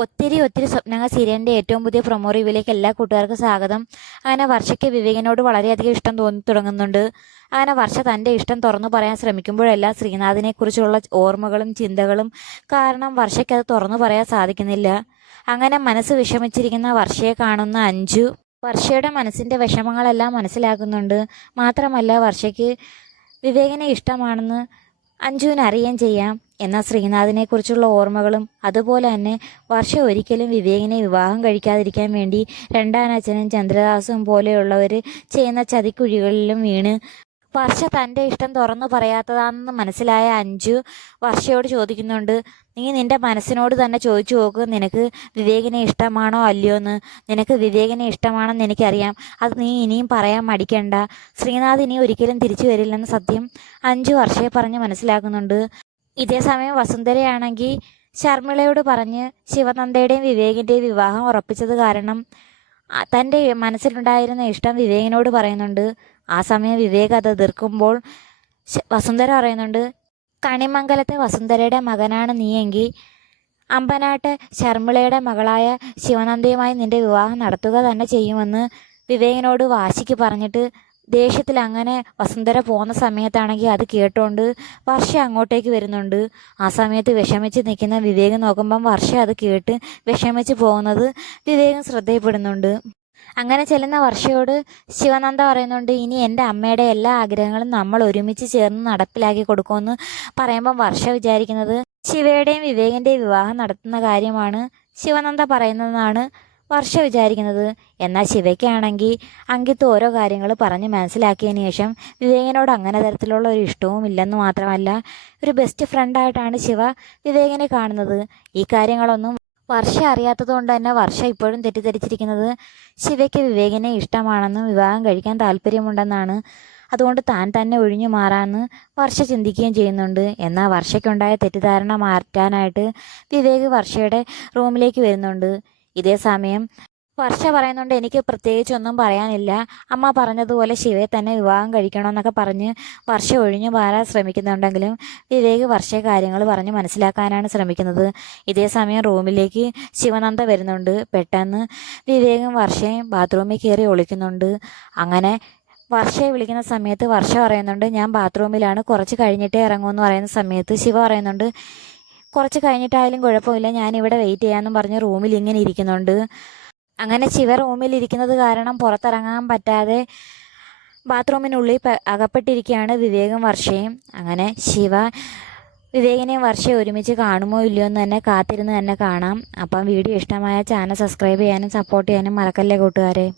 ഒത്തിരി ഒത്തിരി സ്വപ്നങ്ങൾ സീരിയലിൻ്റെ ഏറ്റവും പുതിയ പ്രൊമോ റിവ്യൂയിലേക്ക് എല്ലാ കൂട്ടുകാർക്കും സ്വാഗതം. അങ്ങനെ വർഷയ്ക്ക് വിവേകിനോട് വളരെയധികം ഇഷ്ടം തോന്നി തുടങ്ങുന്നുണ്ട്. അങ്ങനെ വർഷ തൻ്റെ ഇഷ്ടം തുറന്നു പറയാൻ ശ്രമിക്കുമ്പോഴെല്ലാം ശ്രീനാഥിനെക്കുറിച്ചുള്ള ഓർമ്മകളും ചിന്തകളും കാരണം വർഷയ്ക്ക് അത് തുറന്നു പറയാൻ സാധിക്കുന്നില്ല. അങ്ങനെ മനസ്സ് വിഷമിച്ചിരിക്കുന്ന വർഷയെ കാണുന്ന അഞ്ജു വർഷയുടെ മനസ്സിൻ്റെ വിഷമങ്ങളെല്ലാം മനസ്സിലാക്കുന്നുണ്ട്. മാത്രമല്ല വർഷയ്ക്ക് വിവേകിനെ ഇഷ്ടമാണെന്ന് അഞ്ജുവിന് അറിയുകയും ചെയ്യാം. എന്നാൽ ശ്രീനാഥിനെക്കുറിച്ചുള്ള ഓർമ്മകളും അതുപോലെ തന്നെ വർഷ ഒരിക്കലും വിവേകിനെ വിവാഹം കഴിക്കാതിരിക്കാൻ വേണ്ടി രണ്ടാനച്ഛനും ചന്ദ്രദാസും പോലെയുള്ളവർ ചെയ്യുന്ന ചതിക്കുഴികളിലും വീണ് വർഷ തൻ്റെ ഇഷ്ടം തുറന്നു പറയാത്തതാണെന്ന് മനസ്സിലായ അഞ്ജു വർഷയോട് ചോദിക്കുന്നുണ്ട്, നീ നിൻ്റെ മനസ്സിനോട് തന്നെ ചോദിച്ചു നോക്ക്, നിനക്ക് വിവേകിനെ ഇഷ്ടമാണോ അല്ലയോ എന്ന്. നിനക്ക് വിവേകിനെ ഇഷ്ടമാണെന്ന് എനിക്കറിയാം, അത് നീ ഇനിയും പറയാൻ മടിക്കണ്ട. ശ്രീനാഥ് ഇനി ഒരിക്കലും തിരിച്ചു വരില്ലെന്ന് സത്യം അഞ്ജു വർഷയെ പറഞ്ഞ് മനസ്സിലാക്കുന്നുണ്ട്. ഇതേ സമയം വസുന്ധരയാണെങ്കിൽ ശർമിളയോട് പറഞ്ഞ് ശിവനന്ദയുടെയും വിവേകിൻ്റെയും വിവാഹം ഉറപ്പിച്ചത് കാരണം തൻ്റെ മനസ്സിലുണ്ടായിരുന്ന ഇഷ്ടം വിവേകിനോട് പറയുന്നുണ്ട്. ആ സമയം വിവേക് അത് എതിർക്കുമ്പോൾ വസുന്ധര പറയുന്നുണ്ട്, കണിമംഗലത്തെ വസുന്ധരയുടെ മകനാണ് നീയെങ്കിൽ അമ്പനാട്ട് ശർമിളയുടെ മകളായ ശിവനന്ദയുമായി നിന്റെ വിവാഹം നടത്തുക തന്നെ ചെയ്യുമെന്ന് വിവേകിനോട് വാശിക്ക് പറഞ്ഞിട്ട് ദേഷ്യത്തിൽ അങ്ങനെ വസുന്ധര പോകുന്ന സമയത്താണെങ്കിൽ അത് കേട്ടോണ്ട് വർഷ അങ്ങോട്ടേക്ക് വരുന്നുണ്ട്. ആ സമയത്ത് വിഷമിച്ച് നിൽക്കുന്ന വിവേക് നോക്കുമ്പം വർഷ അത് കേട്ട് വിഷമിച്ച് പോകുന്നത് വിവേകം ശ്രദ്ധയിൽപ്പെടുന്നുണ്ട്. അങ്ങനെ ചെല്ലുന്ന വർഷയോട് ശിവനന്ദ പറയുന്നുണ്ട്, ഇനി എൻ്റെ അമ്മയുടെ എല്ലാ ആഗ്രഹങ്ങളും നമ്മൾ ഒരുമിച്ച് ചേർന്ന് നടപ്പിലാക്കി കൊടുക്കുമെന്ന് പറയുമ്പം വർഷ വിചാരിക്കുന്നത് ശിവയുടെയും വിവേകിൻ്റെയും വിവാഹം നടത്തുന്ന കാര്യമാണ് ശിവനന്ദ പറയുന്നതെന്നാണ് വർഷ വിചാരിക്കുന്നത്. എന്നാൽ ശിവയ്ക്കാണെങ്കിൽ അങ്കിത്ത് ഓരോ കാര്യങ്ങൾ പറഞ്ഞ് മനസ്സിലാക്കിയതിന് ശേഷം വിവേകിനോട് അങ്ങനെ തരത്തിലുള്ള ഒരു ഇഷ്ടവും ഇല്ലെന്ന് മാത്രമല്ല ഒരു ബെസ്റ്റ് ഫ്രണ്ടായിട്ടാണ് ശിവ വിവേകിനെ കാണുന്നത്. ഈ കാര്യങ്ങളൊന്നും വർഷ അറിയാത്തത് കൊണ്ട് തന്നെ വർഷ ഇപ്പോഴും തെറ്റിദ്ധരിച്ചിരിക്കുന്നത് ശിവയ്ക്ക് വിവേകിനെ ഇഷ്ടമാണെന്നും വിവാഹം കഴിക്കാൻ താല്പര്യമുണ്ടെന്നാണ്. അതുകൊണ്ട് താൻ തന്നെ ഒഴിഞ്ഞു മാറാമെന്ന് വർഷ ചിന്തിക്കുകയും ചെയ്യുന്നുണ്ട്. എന്നാൽ വർഷയ്ക്കുണ്ടായ തെറ്റിദ്ധാരണ മാറ്റാനായിട്ട് വിവേക് വർഷയുടെ റൂമിലേക്ക് വരുന്നുണ്ട്. ഇതേ സമയം വർഷ പറയുന്നുണ്ട്, എനിക്ക് പ്രത്യേകിച്ചൊന്നും പറയാനില്ല, അമ്മ പറഞ്ഞതുപോലെ ശിവയെ തന്നെ വിവാഹം കഴിക്കണമെന്നൊക്കെ പറഞ്ഞ് വർഷ ഒഴിഞ്ഞു മാറാൻ ശ്രമിക്കുന്നുണ്ടെങ്കിലും വിവേക് വർഷയെ കാര്യങ്ങൾ പറഞ്ഞ് മനസ്സിലാക്കാനാണ് ശ്രമിക്കുന്നത്. ഇതേ സമയം റൂമിലേക്ക് ശിവനന്ദ വരുന്നുണ്ട്. പെട്ടെന്ന് വിവേകും വർഷയും ബാത്റൂമിൽ കയറി ഒളിക്കുന്നുണ്ട്. അങ്ങനെ വർഷയെ വിളിക്കുന്ന സമയത്ത് വർഷ പറയുന്നുണ്ട്, ഞാൻ ബാത്റൂമിലാണ്, കുറച്ച് കഴിഞ്ഞിട്ടേ ഇറങ്ങുമെന്ന് പറയുന്ന സമയത്ത് ശിവ പറയുന്നുണ്ട്, കുറച്ച് കഴിഞ്ഞിട്ടായാലും കുഴപ്പമില്ല, ഞാനിവിടെ വെയിറ്റ് ചെയ്യാമെന്നും പറഞ്ഞ് റൂമിൽ ഇങ്ങനെ ഇരിക്കുന്നുണ്ട്. അങ്ങനെ ശിവ റൂമിൽ ഇരിക്കുന്നത് കാരണം പുറത്തിറങ്ങാൻ പറ്റാതെ ബാത്റൂമിനുള്ളിൽ അകപ്പെട്ടിരിക്കുകയാണ് വിവേകും വർഷയും. അങ്ങനെ ശിവ വിവേകിനെയും വർഷയെ ഒരുമിച്ച് കാണുമോ ഇല്ലയോ എന്ന് തന്നെ കാത്തിരുന്ന് തന്നെ കാണാം. അപ്പം വീഡിയോ ഇഷ്ടമായ ചാനൽ സബ്സ്ക്രൈബ് ചെയ്യാനും സപ്പോർട്ട് ചെയ്യാനും മറക്കല്ലേ കൂട്ടുകാരെ.